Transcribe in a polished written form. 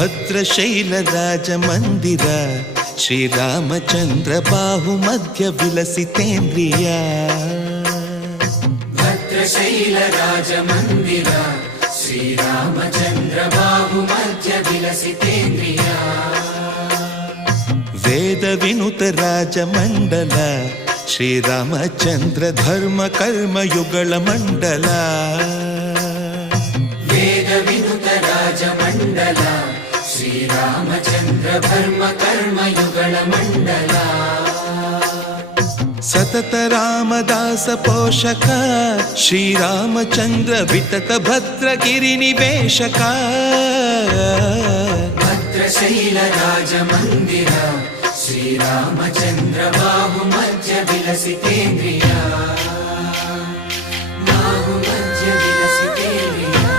ಭದ್ರಶೈಲ ರಾಜ ಮಂದಿರ ಶ್ರೀರಾಮಚಂದ್ರ ಬಾಹು ಮಧ್ಯ ವಿಲಸಿತೇಂದ್ರಿಯ ಭದ್ರಶೈಲ ರಾಜ ಮಂದಿರ ಶ್ರೀರಾಮಚಂದ್ರ ಬಾಹು ಮಧ್ಯ ವಿಲಸಿತೇಂದ್ರಿಯ ವೇದ ವಿನುತ ರಾಜ ಮಂಡಲ ಶ್ರೀರಾಮಚಂದ್ರ ಧರ್ಮ ಕರ್ಮ ಯುಗಳ ಮಂಡಲ ವೇದ ವಿನುತ ರಾಜ ಮಂಡಲ ಶ್ರೀರಾಮಚಂದ್ರ ಧರ್ಮ ಕರ್ಮ ಯುಗಳ ಮಂಡಲ ಸತತ ರಾಮದಾಸ ಪೋಷಕ ಶ್ರೀರಾಮಚಂದ್ರ ವಿತತ ಭದ್ರಗಿರಿ ನಿವೇಶಕ ಭದ್ರಶೈಲ ರಾಜ ಮಂದಿರ ಶ್ರೀರಾಮಚಂದ್ರ ಬಾಹು ಮಧ್ಯ ವಿಲಸಿತೇಂದ್ರಿಯ